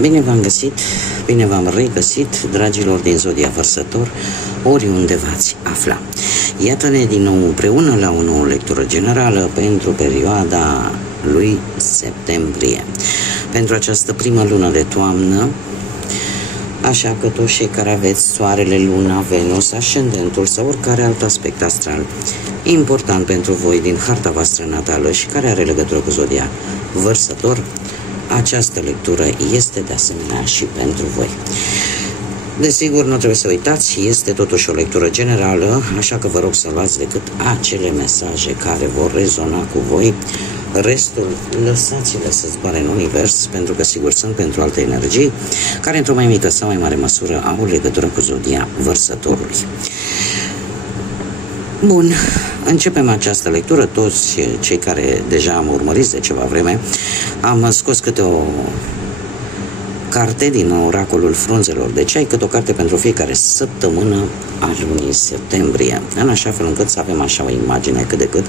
Bine v-am găsit, bine v-am regăsit, dragilor din Zodia Vărsător, oriunde v-ați afla. Iată-ne din nou împreună la o nouă lectură generală pentru perioada lui septembrie. Pentru această primă lună de toamnă, așa că toți cei care aveți soarele, luna, Venus, ascendentul sau oricare alt aspect astral important pentru voi din harta voastră natală și care are legătură cu Zodia Vărsător, această lectură este de asemenea și pentru voi. Desigur, nu trebuie să uitați, este totuși o lectură generală, așa că vă rog să luați decât acele mesaje care vor rezona cu voi. Restul, lăsați-le să zboare în univers, pentru că sigur sunt pentru alte energii, care într-o mai mică sau mai mare măsură au legătură cu Zodia Vărsătorului. Bun, începem această lectură. Toți cei care deja am urmărit de ceva vreme, am scos câte o carte din oracolul frunzelor de ceai, câte o carte pentru fiecare săptămână a lunii septembrie, în așa fel încât să avem așa o imagine cât de cât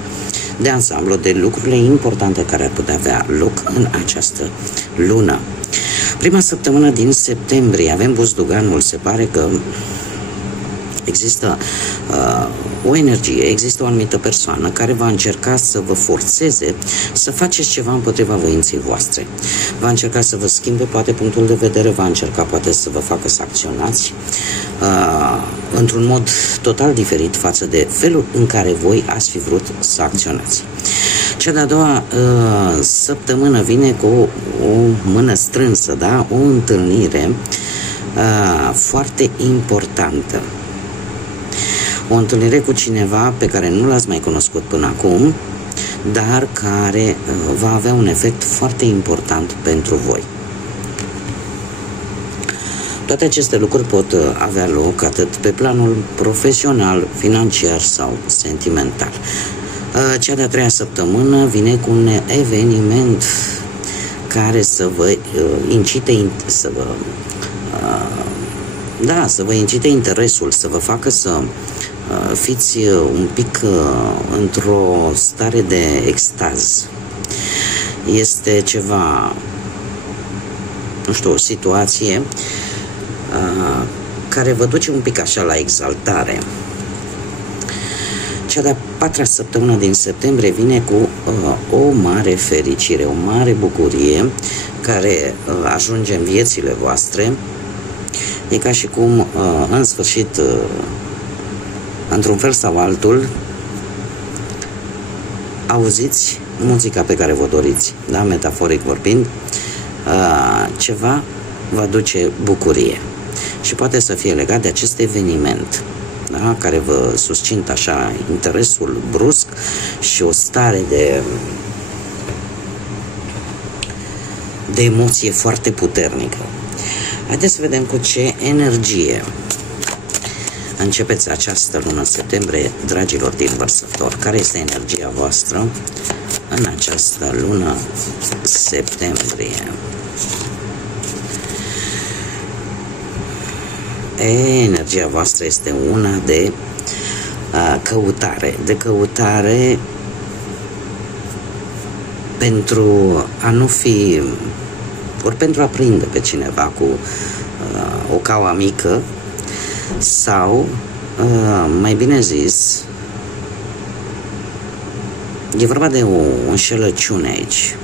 de ansamblu de lucrurile importante care ar putea avea loc în această lună. Prima săptămână din septembrie avem buzduganul, se pare că există o energie, există o anumită persoană care va încerca să vă forțeze să faceți ceva împotriva voinței voastre. Va încerca să vă schimbe poate punctul de vedere, va încerca poate să vă facă să acționați într-un mod total diferit față de felul în care voi ați fi vrut să acționați. Cea de-a doua săptămână vine cu o mână strânsă, da? O întâlnire foarte importantă. O întâlnire cu cineva pe care nu l-ați mai cunoscut până acum, dar care va avea un efect foarte important pentru voi. Toate aceste lucruri pot avea loc atât pe planul profesional, financiar sau sentimental. Cea de-a treia săptămână vine cu un eveniment care să vă incite să vă incite interesul, să vă facă să fiți un pic într-o stare de extaz. Este ceva, nu știu, o situație care vă duce un pic așa la exaltare. Cea de-a patra săptămână din septembrie vine cu o mare fericire, o mare bucurie care ajunge în viețile voastre. E ca și cum, în sfârșit, într-un fel sau altul, auziți muzica pe care vă doriți, da? Metaforic vorbind, ceva vă duce bucurie. Și poate să fie legat de acest eveniment, da? Care vă susțin așa interesul brusc și o stare de emoție foarte puternică. Haideți să vedem cu ce energie începeți această lună septembrie, dragilor din Vărsător. Care este energia voastră în această lună septembrie? Energia voastră este una de căutare pentru a nu fi, ori pentru a prinde pe cineva cu o caua mică, sau, mai bine zis, e vorba de o înșelăciune aici.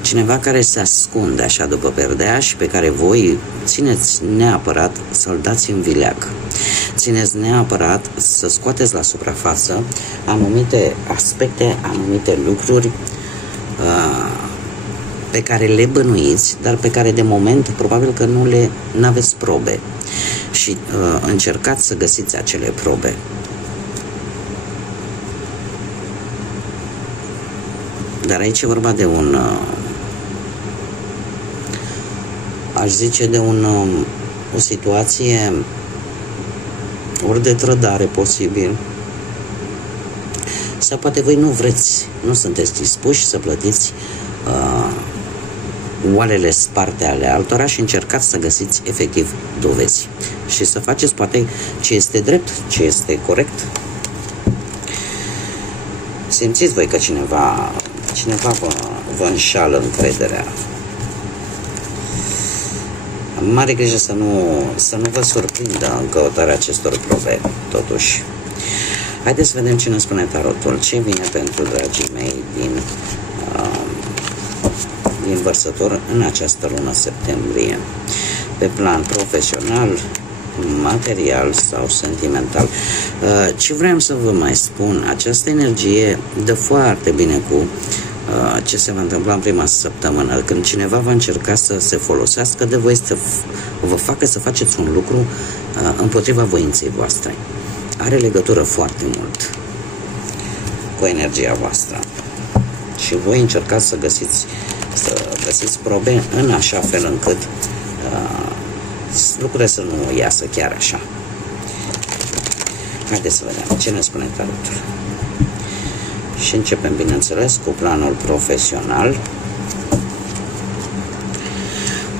Cineva care se ascunde așa după perdea și pe care voi țineți neapărat să-l dați în vileag. Țineți neapărat să scoateți la suprafață anumite aspecte, anumite lucruri pe care le bănuiți, dar pe care de moment probabil că nu aveți probe. Și încercați să găsiți acele probe. Dar aici e vorba de aș zice de o situație ori de trădare posibil, sau poate voi nu vreți, nu sunteți dispuși să plătiți oalele sparte ale altora și încercați să găsiți efectiv dovezi și să faceți poate ce este drept, ce este corect. Simțiți voi că cineva vă înșală încrederea. Mare grijă să nu vă surprindă în căutarea acestor probe, totuși. Haideți să vedem ce ne spune tarotul. Ce vine pentru dragii mei din Vărsător în această lună septembrie, pe plan profesional, material sau sentimental. Ce vreau să vă mai spun, această energie dă foarte bine cu ce se va întâmpla în prima săptămână, când cineva va încerca să se folosească de voi, să vă facă să faceți un lucru împotriva voinței voastre. Are legătură foarte mult cu energia voastră și voi încercați să găsiți probe în așa fel încât lucrurile să nu iasă chiar așa. Haideți să vedem ce ne spune tarotul. Și începem, bineînțeles, cu planul profesional.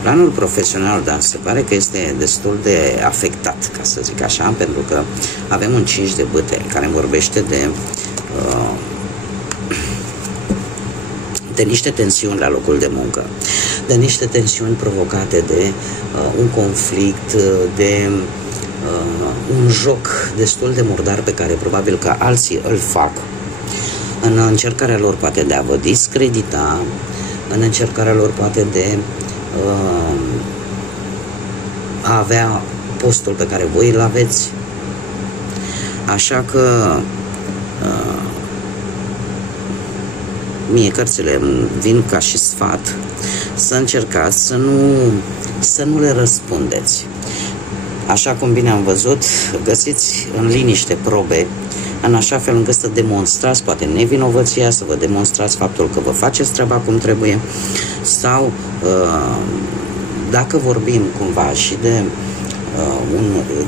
Planul profesional, da, se pare că este destul de afectat, ca să zic așa, pentru că avem un 5 de bâte care vorbește de niște tensiuni la locul de muncă, de niște tensiuni provocate de un conflict, de un joc destul de murdar pe care probabil că alții îl fac în încercarea lor poate de a vă discredita, în încercarea lor poate de a avea postul pe care voi îl aveți. Așa că mie cărțile îmi vin ca și sfat să încercați să nu le răspundeți. Așa cum bine am văzut, găsiți în liniște probe, în așa fel încât să demonstrați poate nevinovăția, să vă demonstrați faptul că vă faceți treaba cum trebuie, sau dacă vorbim cumva și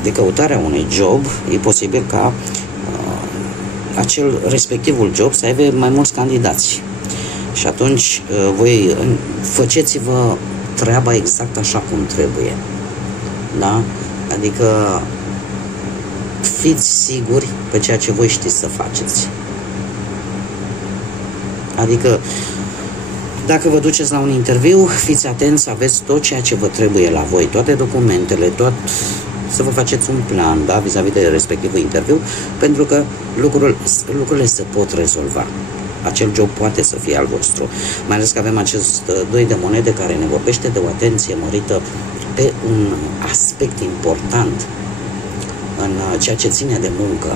de căutarea unui job, e posibil ca acel respectivul job să aibă mai mulți candidați. Și atunci voi faceți-vă treaba exact așa cum trebuie. Da? Adică fiți siguri pe ceea ce voi știți să faceți. Adică dacă vă duceți la un interviu, fiți atenți să aveți tot ceea ce vă trebuie la voi, toate documentele, să vă faceți un plan, da, vis-a-vis de respectivul interviu, pentru că lucrurile se pot rezolva. Acel job poate să fie al vostru. Mai ales că avem acest 2 de monede care ne vorbește de o atenție mărită pe un aspect important în ceea ce ține de muncă.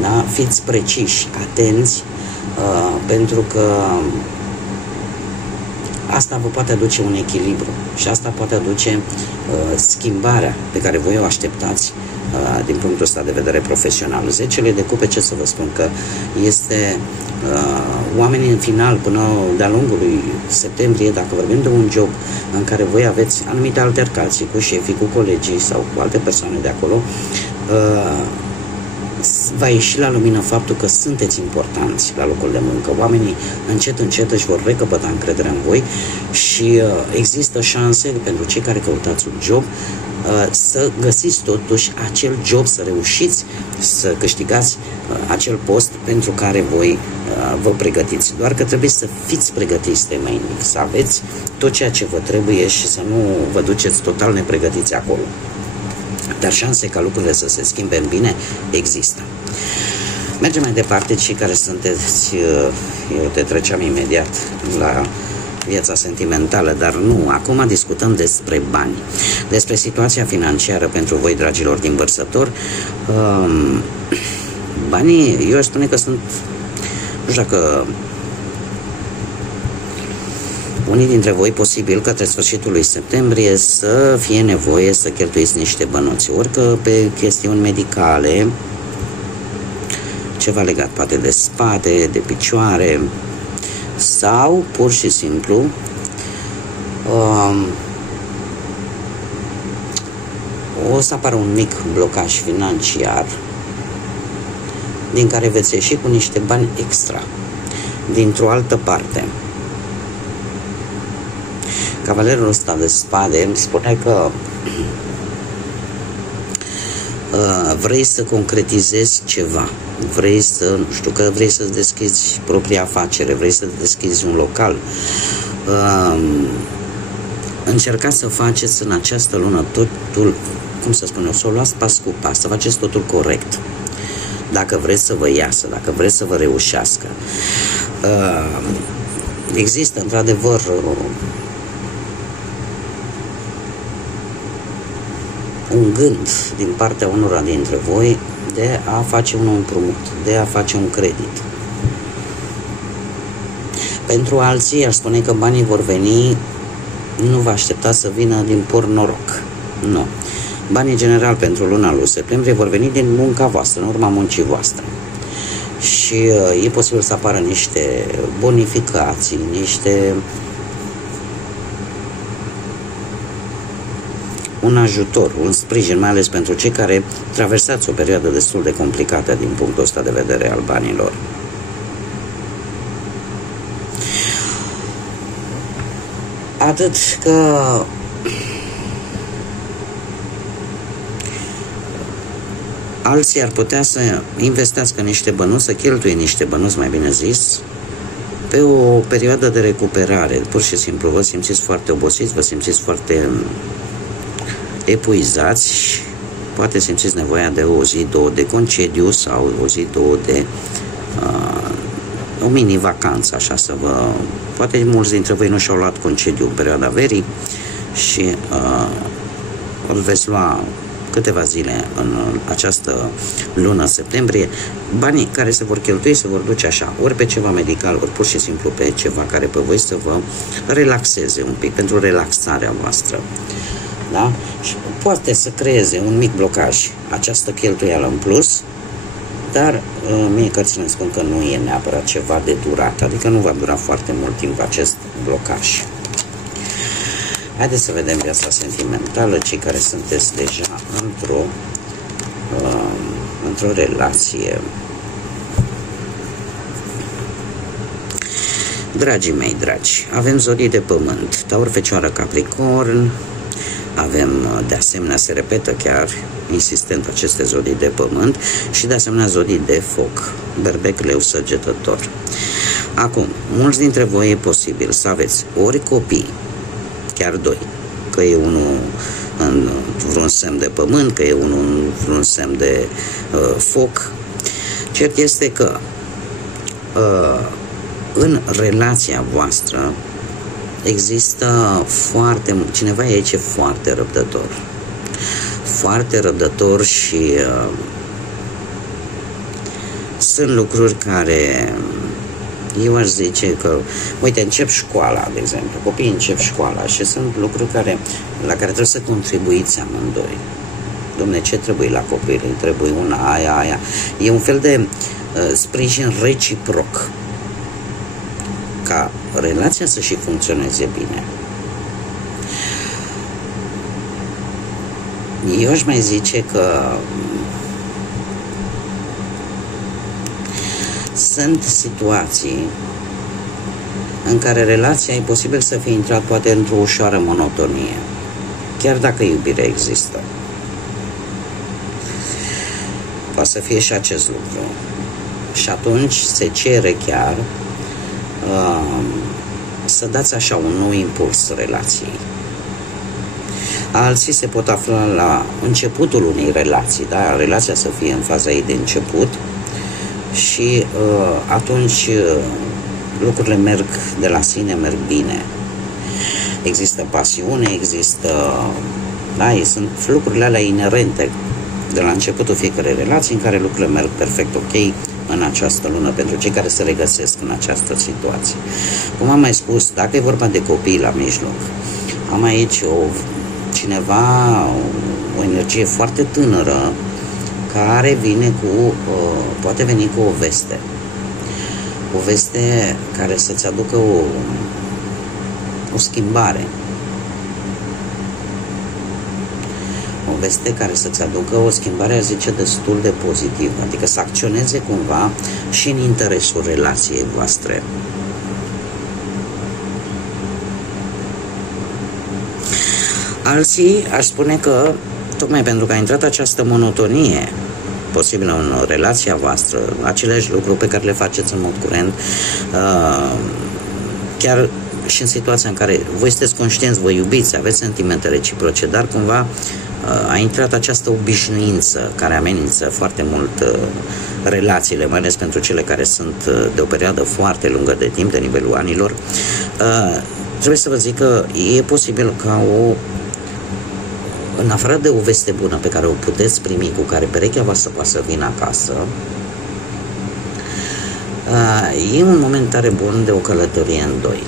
Da? Fiți preciși, atenți, pentru că asta vă poate aduce un echilibru și asta poate aduce schimbarea pe care voi o așteptați din punctul ăsta de vedere profesional. 10 de cupe, ce să vă spun, că este oamenii în final, până de-a lungul lui septembrie, dacă vorbim de un job în care voi aveți anumite altercații cu șefii, cu colegii sau cu alte persoane de acolo, va ieși la lumină faptul că sunteți importanți la locul de muncă. Oamenii încet, încet își vor recăpăta încrederea în voi și există șanse pentru cei care căutați un job să găsiți totuși acel job, să reușiți să câștigați acel post pentru care voi vă pregătiți. Doar că trebuie să fiți pregătiți temeinic, să aveți tot ceea ce vă trebuie și să nu vă duceți total nepregătiți acolo. Dar șanse ca lucrurile să se schimbe în bine există. Mergem mai departe, cei care sunteți, eu te treceam imediat la viața sentimentală, dar nu, acum discutăm despre bani, despre situația financiară pentru voi, dragilor din Vărsător. Banii, eu aș spune că sunt, nu știu dacă unii dintre voi, posibil, către sfârșitul lui septembrie, să fie nevoie să cheltuiți niște bănuți, ori că pe chestiuni medicale, ceva legat poate de spate, de picioare, sau pur și simplu o să apară un mic blocaj financiar din care veți ieși cu niște bani extra dintr-o altă parte. Cavalerul ăsta de spade îmi spune că vrei să concretizezi ceva, vrei să, nu știu, că vrei să deschizi propria afacere, vrei să deschizi un local, încercați să faceți în această lună totul, cum să spun eu, să o luați pas cu pas, să faceți totul corect. Dacă vreți să vă iasă, dacă vreți să vă reușească. Există într-adevăr un gând din partea unora dintre voi de a face un împrumut, de a face un credit. Pentru alții, aș spune că banii vor veni, nu vă așteptați să vină din pur noroc. Nu. Banii general pentru luna lui septembrie vor veni din munca voastră, în urma muncii voastre. Și e posibil să apară niște bonificații, un ajutor, un sprijin, mai ales pentru cei care traversați o perioadă destul de complicată din punctul ăsta de vedere al banilor. Atât că alții ar putea să investească niște bănuți, să cheltuie niște bănuți, mai bine zis, pe o perioadă de recuperare. Pur și simplu vă simțiți foarte obosiți, vă simțiți foarte epuizați și poate simțiți nevoia de o zi, două de concediu sau o zi, două de o mini-vacanță, așa să vă... Poate mulți dintre voi nu și-au luat concediu în perioada verii și îl veți lua câteva zile în această lună septembrie. Banii care se vor cheltui se vor duce așa, ori pe ceva medical, ori pur și simplu pe ceva care pe voi să vă relaxeze un pic, pentru relaxarea voastră. Da? Și poate să creeze un mic blocaj această cheltuială în plus, dar mie cărțile îmi spun că nu e neapărat ceva de durat, adică nu va dura foarte mult timp acest blocaj. Haideți să vedem viața sentimentală, cei care sunteți deja într-o relație. Dragii mei dragi, avem zodii de pământ, Taur, Fecioară, Capricorn, avem de asemenea, se repetă chiar insistent aceste zodii de pământ și de asemenea zodii de foc, Berbec, Leu, Săgetător. Acum, mulți dintre voi e posibil să aveți ori copii, chiar doi, că e unul în vreun semn de pământ, că e unul în vreun semn de foc. Cert este că în relația voastră există cineva aici e foarte răbdător și sunt lucruri care eu aș zice că, uite, încep școala, de exemplu, copiii încep școala și sunt lucruri la care trebuie să contribuiți amândoi. Dom'le, ce trebuie la copil? Îi trebuie una, aia. E un fel de sprijin reciproc ca relația să și funcționeze bine. Eu aș mai zice că sunt situații în care relația e posibil să fie intrat poate într-o ușoară monotonie, chiar dacă iubirea există. Poate să fie și acest lucru. Și atunci se cere chiar să dați așa un nou impuls relației. Alții se pot afla la începutul unei relații, da? Relația să fie în faza ei de început și atunci lucrurile merg de la sine, merg bine. Există pasiune, sunt lucrurile alea inerente de la începutul fiecărei relații în care lucrurile merg perfect ok în această lună pentru cei care se regăsesc în această situație. Cum am mai spus, dacă e vorba de copii la mijloc, am aici o energie foarte tânără care poate veni cu o veste. O veste care să-ți aducă o schimbare. O veste care să-ți aducă o schimbare, aș zice, destul de pozitivă. Adică să acționeze cumva și în interesul relației voastre. Alții, aș spune că tocmai pentru că a intrat această monotonie posibilă în relația voastră, aceleași lucruri pe care le faceți în mod curent, chiar și în situația în care voi sunteți conștienți, vă iubiți, aveți sentimente reciproce, dar cumva a intrat această obișnuință care amenință foarte mult relațiile, mai ales pentru cele care sunt de o perioadă foarte lungă de timp, de nivelul anilor. Trebuie să vă zic că e posibil ca în afară de o veste bună pe care o puteți primi, cu care perechea voastră poate să vină acasă, e un moment tare bun de o călătorie în doi.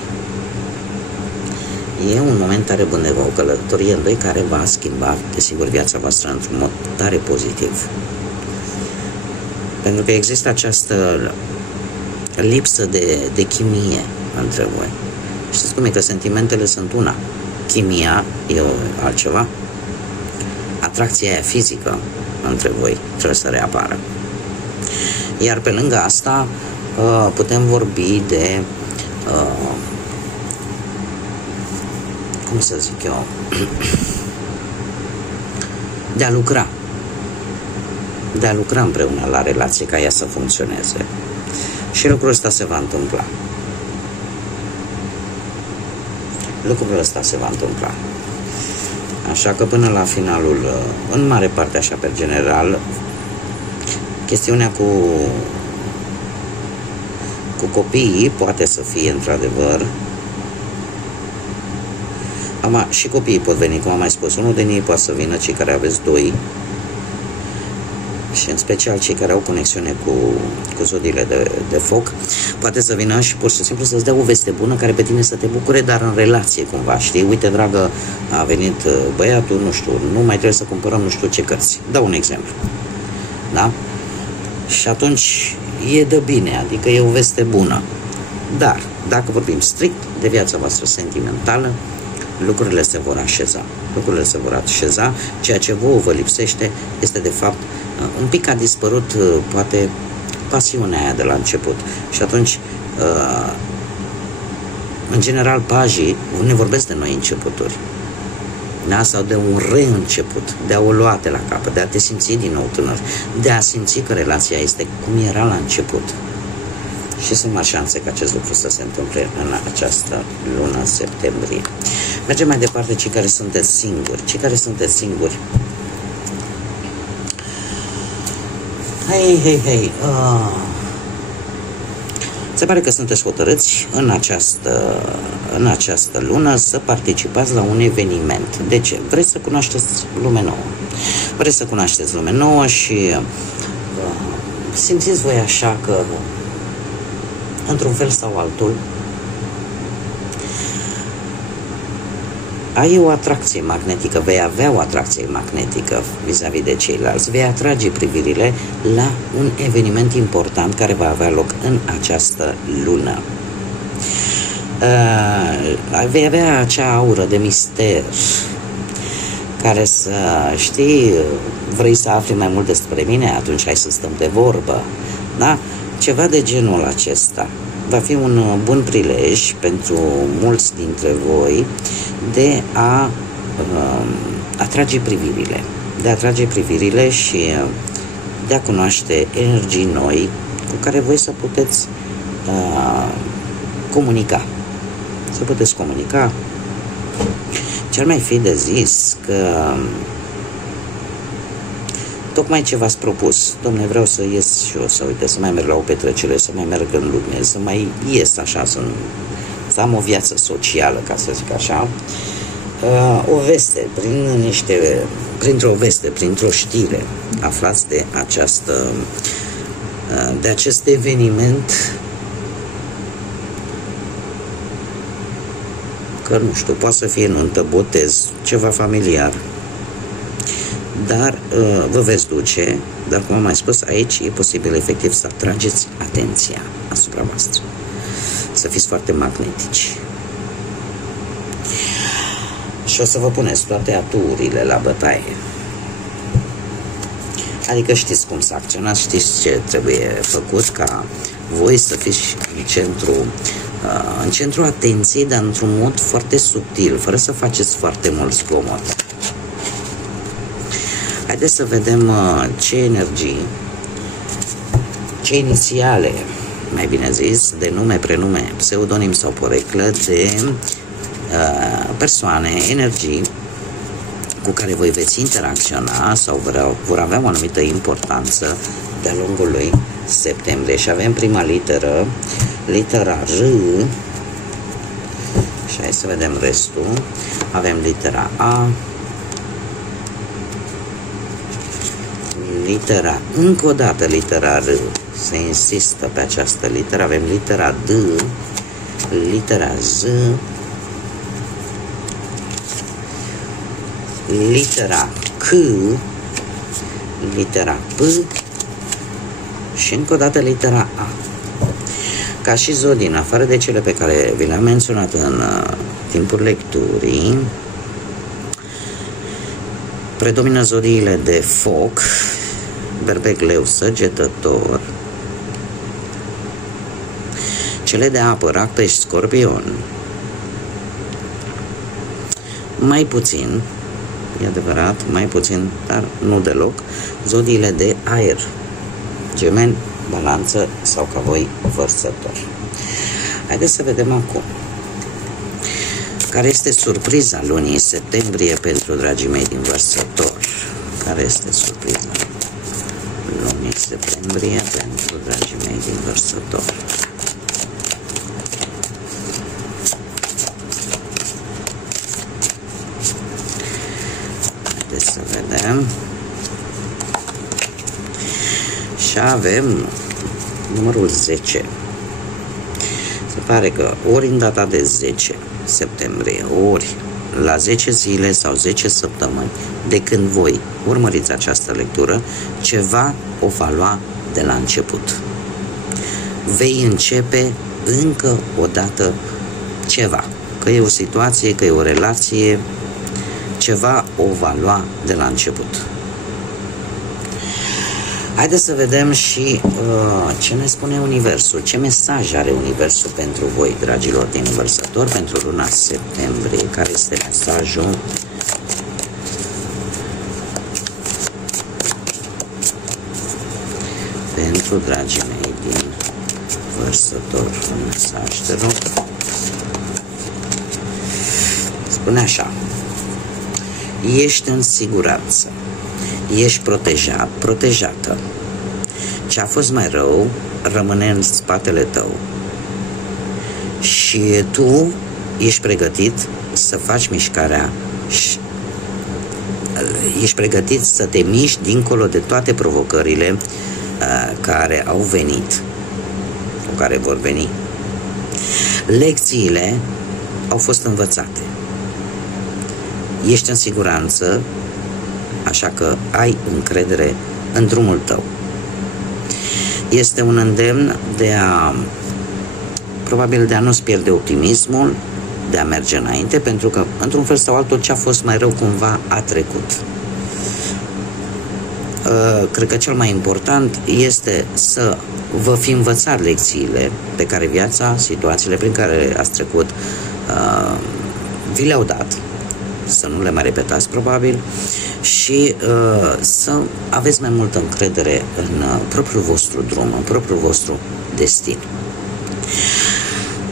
E un moment tare bun de o călătorie în doi care va schimba, desigur, viața voastră într-un mod tare pozitiv. Pentru că există această lipsă de chimie între voi. Știți cum e? Că sentimentele sunt una, chimia e altceva. Atracția aia fizică între voi trebuie să reapară. Iar pe lângă asta putem vorbi de cum să zic eu, de a lucra împreună la relație ca ea să funcționeze. Și lucrul ăsta se va întâmpla. Așa că până la finalul, în mare parte așa pe general, chestiunea cu copiii poate să fie într-adevăr. Și copiii pot veni, cum am mai spus, unul din ei poate să vină, cei care aveți doi, și în special cei care au conexiune cu zodiile de foc, poate să vină și pur și simplu să-ți dea o veste bună care pe tine să te bucure, dar în relație cumva, știi? Uite, dragă, a venit băiatul, nu știu, nu mai trebuie să cumpărăm nu știu ce cărți. Dau un exemplu. Da? Și atunci e de bine, adică e o veste bună. Dar, dacă vorbim strict de viața voastră sentimentală, lucrurile se vor așeza. Ceea ce vouă vă lipsește este de fapt un pic a dispărut poate pasiunea aia de la început. Și atunci în general pajii ne vorbesc de noi începuturi, da? Sau de un reînceput, de a o lua de la capăt, de a te simți din nou tânăr, de a simți că relația este cum era la început. Și sunt mari șanse ca acest lucru să se întâmple în această lună septembrie. Mergem mai departe, cei care sunteți singuri. Hei. Se pare că sunteți hotărâți în această lună să participați la un eveniment. De ce? Vreți să cunoașteți lume nouă. Și simțiți voi așa că într-un fel sau altul ai o atracție magnetică, vei avea o atracție magnetică vis-a-vis de ceilalți, vei atrage privirile la un eveniment important care va avea loc în această lună. Vei avea acea aură de mister care să știi, vrei să afli mai mult despre mine, atunci hai să stăm de vorbă, da? Ceva de genul acesta. Va fi un bun prilej pentru mulți dintre voi de a atrage privirile, și de a cunoaște energii noi cu care voi să puteți comunica. Ce-ar mai fi de zis că tocmai ce v-ați propus, dom'le, vreau să ies și eu, să mai merg la o petrecere, să mai merg în lume, să mai ies așa, să am o viață socială, ca să zic așa, o veste, printr-o știre, aflați de acest eveniment, că nu știu, poate să fie nuntă, botez, ceva familiar, dar vă veți duce, dar cum am mai spus, aici e posibil efectiv să atrageți atenția asupra voastră, să fiți foarte magnetici și o să vă puneți toate aturile la bătaie. Adică știți cum să acționați, știți ce trebuie făcut ca voi să fiți în centru atenției, dar într-un mod foarte subtil, fără să faceți foarte mult zgomot. Haideți să vedem ce energii, ce inițiale, mai bine zis, de nume, prenume, pseudonim sau poreclă de persoane, energii cu care voi veți interacționa sau vor avea o anumită importanță de-a lungul lui septembrie. Și avem prima literă, litera R, și hai să vedem restul. Avem litera A, litera, încă o dată litera R, se insistă pe această literă. Avem litera D, litera Z, litera C, litera P și încă o dată litera A. Ca și zodii, în afară de cele pe care vi le-am menționat în timpul lecturii, predomină zodiile de foc, berbec, leu, săgetător, cele de apă, rac, pești, scorpion, mai puțin, e adevărat, mai puțin, dar nu deloc, zodiile de aer, Gemeni, Balanță sau ca voi, Vărsător. Haideți să vedem acum care este surpriza lunii septembrie pentru dragii mei din Vărsător. Care este surpriza lunii septembrie pentru dragii mei din Vărsător? Haideți să vedem. Și avem numărul 10. Se pare că ori în data de 10 septembrie, ori la 10 zile sau 10 săptămâni de când voi urmăriți această lectură, ceva o va lua de la început. Vei începe încă o dată ceva. Că e o situație, că e o relație, ceva o va lua de la început. Haideți să vedem și ce ne spune Universul, ce mesaj are Universul pentru voi, dragilor din Vărsător, pentru luna septembrie. Care este mesajul? Pentru dragii mei din Vărsător, un mesaj, te rog. Spune așa: ești în siguranță. Ești protejat, protejată. Ce a fost mai rău rămâne în spatele tău. Și tu ești pregătit să faci mișcarea și ești pregătit să te miști dincolo de toate provocările care au venit sau care vor veni. Lecțiile au fost învățate. Ești în siguranță, așa că ai încredere în drumul tău. Este un îndemn probabil de a nu-ți pierde optimismul, de a merge înainte, pentru că, într-un fel sau altul, ce a fost mai rău cumva a trecut. Cred că cel mai important este să vă fi învățat lecțiile pe care viața, situațiile prin care ați trecut, vi le-au dat, să nu le mai repetați probabil, și să aveți mai multă încredere în propriul vostru drum, în propriul vostru destin.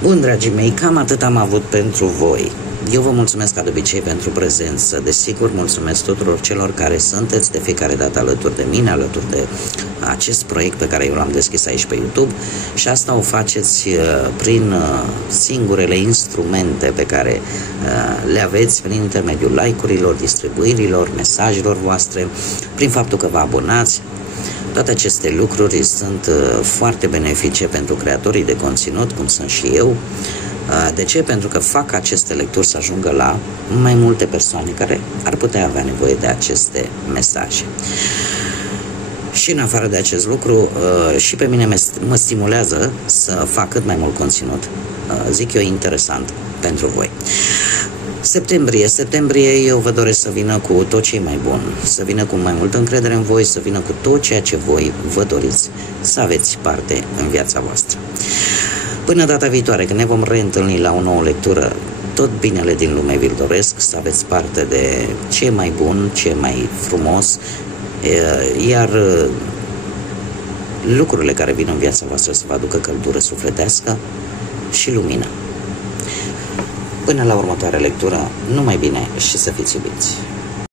Bun, dragii mei, cam atât am avut pentru voi. Eu vă mulțumesc ca de obicei pentru prezență. Desigur, mulțumesc tuturor celor care sunteți de fiecare dată alături de mine, alături de acest proiect pe care eu l-am deschis aici pe YouTube, și asta o faceți prin singurele instrumente pe care le aveți, prin intermediul like-urilor, distribuirilor, mesajelor voastre, prin faptul că vă abonați. Toate aceste lucruri sunt foarte benefice pentru creatorii de conținut, cum sunt și eu. De ce? Pentru că fac aceste lecturi să ajungă la mai multe persoane care ar putea avea nevoie de aceste mesaje. Și în afară de acest lucru, și pe mine mă stimulează să fac cât mai mult conținut, zic eu, interesant pentru voi. Septembrie, eu vă doresc să vină cu tot ce e mai bun, să vină cu mai multă încredere în voi, să vină cu tot ceea ce voi vă doriți să aveți parte în viața voastră. Până data viitoare, când ne vom reîntâlni la o nouă lectură, tot binele din lume vi-l doresc, să aveți parte de ce e mai bun, ce e mai frumos, Iar lucrurile care vin în viața voastră să vă aducă căldură sufletească și lumină. Până la următoarea lectură, numai bine și să fiți iubiți!